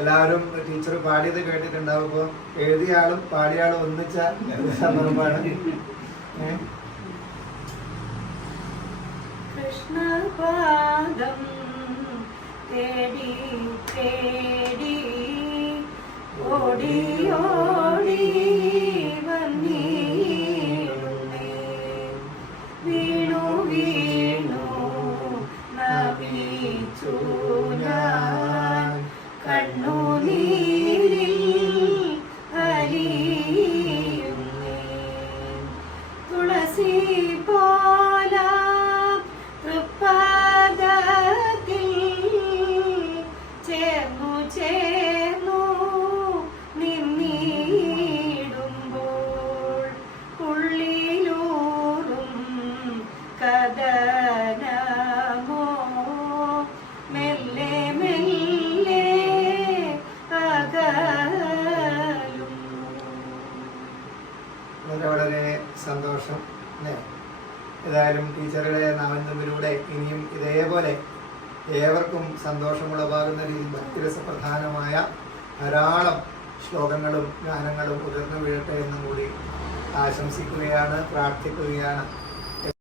എല്ലാവരും ടീച്ചർ പാടിയത് കേട്ടിട്ടുണ്ടാവും. ഇപ്പോൾ എഴുതിയ ആളും പാടിയ ആളും ഒന്നിച്ച സന്ദർഭമാണ്. കൃഷ്ണപാദം തേടി തേടി ഓടി ഓടി വന്നിടുന്നേ, വീണു വീണു നമിച്ചു ഞാൻ കണ്ണുനീരിൽ അലിയുന്നേ. തുളസി പോല തൃപ്പാദത്തിൽ ചേർന്നു ചേർന്നു നിന്നിടുമ്പോൾ ഉള്ളിലൂറും കഥനമോ മെല്ലെ മെല്ലെ അകലും. വളരെ സന്തോഷം അല്ലേ? ഏതായാലും ടീച്ചറുടെ നാമത്തിലൂടെ ഇനിയും ഇതേപോലെ ഏവർക്കും സന്തോഷമുളവാകുന്ന രീതിയിൽ ഭക്തിരസപ്രധാനമായ ധാരാളം ശ്ലോകങ്ങളും ഗാനങ്ങളും ഉയർന്നു വീഴട്ടെ എന്നും കൂടി ആശംസിക്കുകയാണ്, പ്രാർത്ഥിക്കുകയാണ്.